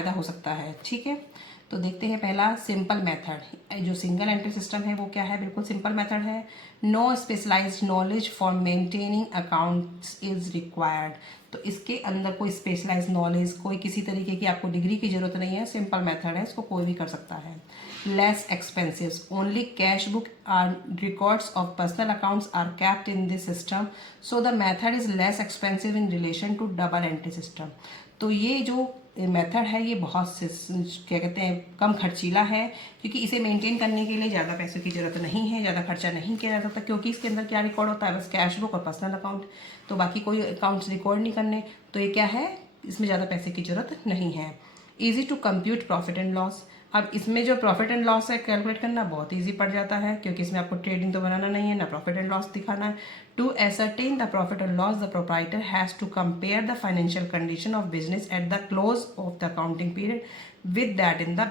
फ़ायदा हो सकता है। ठीक है, तो देखते हैं पहला सिंपल मेथड। जो सिंगल एंट्री सिस्टम है वो क्या है, बिल्कुल सिंपल मेथड है। No specialised knowledge for maintaining accounts is required. तो इसके अंदर कोई स्पेशलाइज्ड नॉलेज, कोई किसी तरीके की आपको डिग्री की जरूरत नहीं है, सिंपल मेथड है, इसको कोई भी कर सकता है। Less expensive, only cash book are records of personal accounts are kept in this system, so the method is less expensive in relation to double entry system. तो ये जो मेथड है ये बहुत क्या कहते हैं कम खर्चीला है, क्योंकि इसे मेंटेन करने के लिए ज़्यादा पैसों की ज़रूरत नहीं है, ज़्यादा खर्चा नहीं किया जा सकता, क्योंकि इसके अंदर क्या रिकॉर्ड होता है, बस कैश बुक और पर्सनल अकाउंट, तो बाकी कोई अकाउंट्स रिकॉर्ड नहीं करने। तो ये क्या है, इसमें ज़्यादा पैसे की ज़रूरत नहीं है। Easy to compute profit and loss. अब इसमें जो प्रॉफिट एंड लॉस है कैलकुलेट करना बहुत ईजी पड़ जाता है, क्योंकि इसमें आपको ट्रेडिंग तो बनाना नहीं है, ना प्रॉफिट एंड लॉस दिखाना है। टू एसरटेन द प्रॉफिट और loss the proprietor has to compare the financial condition of business at the close of the accounting period with that in the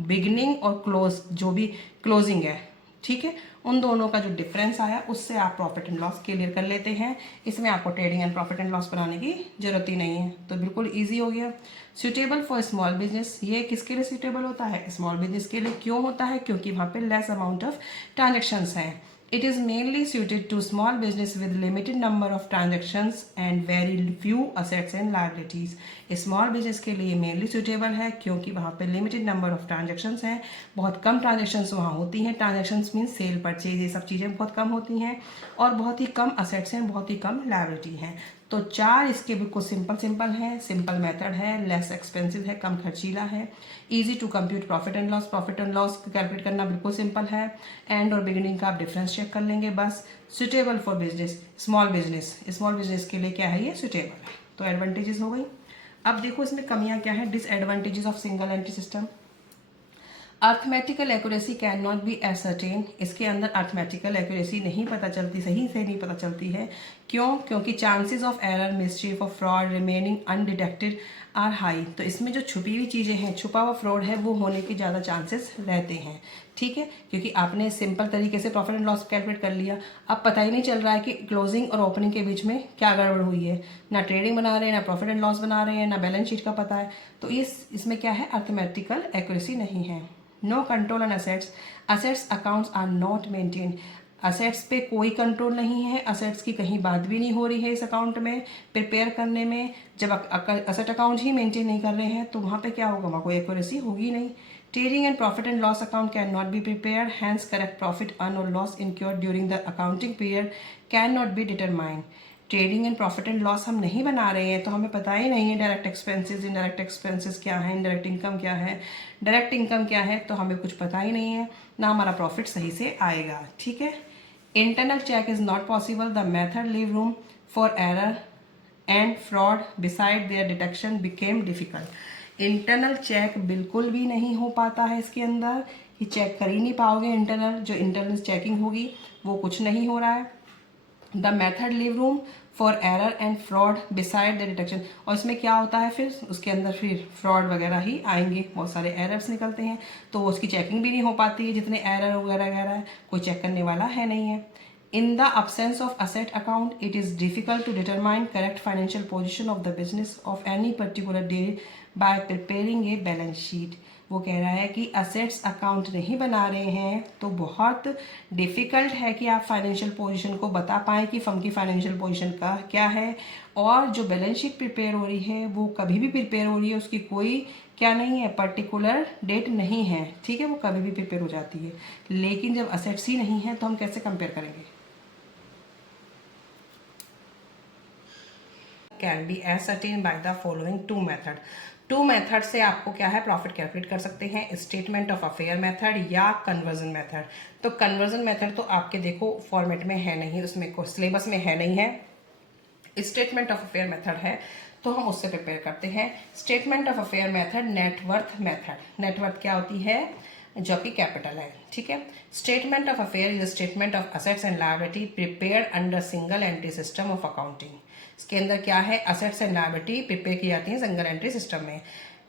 beginning और close, जो भी closing है, ठीक है, उन दोनों का जो डिफरेंस आया उससे आप प्रॉफिट एंड लॉस क्लियर कर लेते हैं। इसमें आपको trading and profit and loss बनाने की जरूरत ही नहीं है, तो बिल्कुल इजी हो गया। सुटेबल फॉर स्मॉल बिजनेस, ये किसके लिए सुटेबल होता है, स्मॉल बिजनेस के लिए। क्यों होता है, क्योंकि वहाँ पे लेस अमाउंट ऑफ ट्रांजेक्शन्स हैं। It is mainly suited to small business with limited number of transactions and very few assets and liabilities. Small business के लिए मेनली सुटेबल है क्योंकि वहाँ पे लिमिटेड नंबर ऑफ ट्रांजेक्शन्स हैं, बहुत कम ट्रांजेक्शन्स वहाँ होती हैं। ट्रांजेक्शन्स मीन सेल परचेज, ये सब चीज़ें बहुत कम होती हैं, और बहुत ही कम असेट्स हैं, बहुत ही कम लायबिलिटी हैं। तो चार इसके बिल्कुल सिंपल हैं, सिंपल मेथड है, लेस एक्सपेंसिव है, कम खर्चीला है, easy to compute profit and loss. Profit and loss calculate करना बिल्कुल सिंपल है, एंड और बिगिनिंग का आप डिफरेंस चेक कर लेंगे बस। Suitable for business, small business के लिए क्या है, ये सुटेबल है। तो एडवांटेजेस हो गई। अब देखो इसमें कमियां क्या है, disadvantages of single entry system. Arithmetical accuracy can not B ascertain. इसके अंदर अर्थमेटिकल एक्यूरेसी नहीं पता चलती, सही से नहीं पता चलती है। क्यों, क्योंकि chances of error, mischief of fraud remaining undetected are high. तो इसमें जो छुपी हुई चीज़ें हैं, छुपा हुआ फ्रॉड है, वो होने के ज़्यादा चांसेस रहते हैं। ठीक है, क्योंकि आपने सिंपल तरीके से प्रॉफिट एंड लॉस कैलकुलेट कर लिया, अब पता ही नहीं चल रहा है कि क्लोजिंग और ओपनिंग के बीच में क्या गड़बड़ हुई है, ना ट्रेडिंग बना रहे हैं, ना प्रॉफिट एंड लॉस बना रहे हैं, ना बैलेंस शीट का पता है। तो इसमें क्या है, अर्थमेटिकल एक्यूरेसी नहीं है। No control on assets accounts are not maintain. Assets पे कोई कंट्रोल नहीं है, असेट्स की कहीं बात भी नहीं हो रही है इस अकाउंट में प्रिपेयर करने में। जब असेट अकाउंट ही मेंटेन नहीं कर रहे हैं तो वहाँ पे क्या होगा, वहाँ कोई एक्यूरेसी होगी नहीं। Trading and profit and loss account can not be prepared, hence correct profit earn और loss incurred during the accounting period can not be determined. Trading and profit and loss हम नहीं बना रहे हैं तो हमें पता ही नहीं है डायरेक्ट एक्सपेंसेस, इनडायरेक्ट एक्सपेंसेस क्या है, इनडायरेक्ट इनकम क्या है, डायरेक्ट इनकम क्या है, तो हमें कुछ पता ही नहीं है, ना हमारा प्रॉफिट सही से आएगा। ठीक है, internal check is not possible, the method leave room for error and fraud beside their detection became difficult. Internal check बिल्कुल भी नहीं हो पाता है इसके अंदर, कि चेक कर ही नहीं पाओगे, जो इंटरनल चेकिंग होगी वो कुछ नहीं हो रहा है। The method leave room for error and fraud beside the detection. और इसमें क्या होता है, फिर उसके अंदर फिर फ्रॉड वगैरह ही आएंगे, बहुत सारे एरर्स निकलते हैं, तो उसकी चेकिंग भी नहीं हो पाती है। जितने एरर वगैरह वगैरह है, कोई चेक करने वाला है नहीं है। In the absence of asset account, it is difficult to determine correct financial position of the business of any particular day by preparing a balance sheet. वो कह रहा है कि असेट्स अकाउंट नहीं बना रहे हैं तो बहुत डिफ़िकल्ट है कि आप फाइनेंशियल पोजीशन को बता पाएँ कि फर्म की फाइनेंशियल पोजीशन का क्या है, और जो बैलेंस शीट प्रिपेयर हो रही है वो कभी भी प्रिपेयर हो रही है, उसकी कोई क्या नहीं है, पर्टिकुलर डेट नहीं है। ठीक है, वो कभी भी प्रिपेयर हो जाती है, लेकिन जब असेट्स ही नहीं है तो हम कैसे कंपेयर करेंगे। Can be ascertain by the following two method से आपको क्या है, प्रॉफिट कैलकुलेट कर सकते हैं, स्टेटमेंट ऑफ अफेयर मेथड या कन्वर्जन मेथड। तो कन्वर्जन मेथड तो आपके देखो फॉर्मेट में है नहीं, उसमें सिलेबस में है नहीं है। स्टेटमेंट ऑफ अफेयर मेथड है तो हम उससे प्रिपेयर करते हैं। Statement of affair method net worth method. Net worth क्या होती है, जो कि कैपिटल है। ठीक है, statement of affair is statement of assets and liability prepared under single entry system of accounting. इसके अंदर क्या है, असेट्स एंड लायबिलिटी प्रिपेयर की जाती है सिंगल एंट्री सिस्टम में।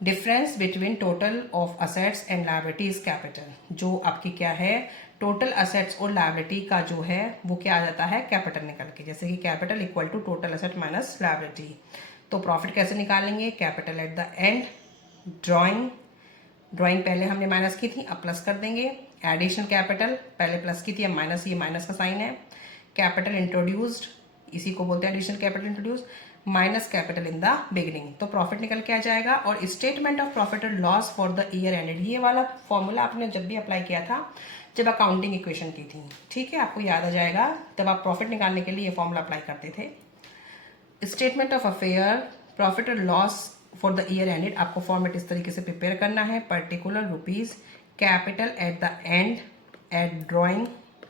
Difference between total of assets and liability is capital. जो आपकी क्या है, टोटल असेट्स और लायबिलिटी का जो है वो क्या आ जाता है, कैपिटल निकल के, जैसे कि capital equal to total asset minus liability. तो प्रॉफिट कैसे निकालेंगे, capital at the end drawing पहले हमने माइनस की थी, अब प्लस कर देंगे। एडिशन कैपिटल, पहले प्लस की थी, अब माइनस, ये माइनस का साइन है। कैपिटल इंट्रोड्यूस्ड, इसी को बोलते हैं addition capital introduce, minus capital in the beginning, तो प्रॉफिट निकल के आ जाएगा। और स्टेटमेंट ऑफ प्रॉफिट और loss for the year ended, ये वाला फॉर्मूला आपने जब भी अप्लाई किया था जब अकाउंटिंग इक्वेशन की थी, ठीक है, आपको याद आ जाएगा, तब आप प्रॉफिट निकालने के लिए ये फॉर्मूला अप्लाई करते थे। स्टेटमेंट ऑफ अफेयर, प्रॉफिट और loss for the year ended, आपको फॉर्मेट इस तरीके से प्रिपेयर करना है। Particular rupees, capital at the end, at drawing,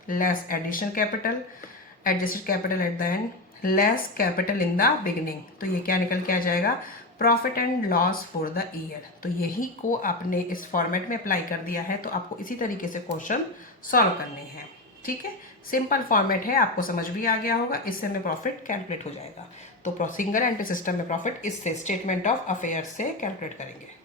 less addition capital, adjusted capital at the end, less capital in the beginning, तो ये क्या निकल के आ जाएगा, profit and loss for the year. तो यही को आपने इस फॉर्मेट में अप्लाई कर दिया है, तो आपको इसी तरीके से क्वेश्चन सॉल्व करने हैं, ठीक है। सिंपल फॉर्मेट है, आपको समझ भी आ गया होगा, इससे में प्रॉफिट कैलकुलेट हो जाएगा। तो सिंगल एंट्री सिस्टम में प्रॉफिट इससे स्टेटमेंट ऑफ अफेयर्स से कैलकुलेट करेंगे।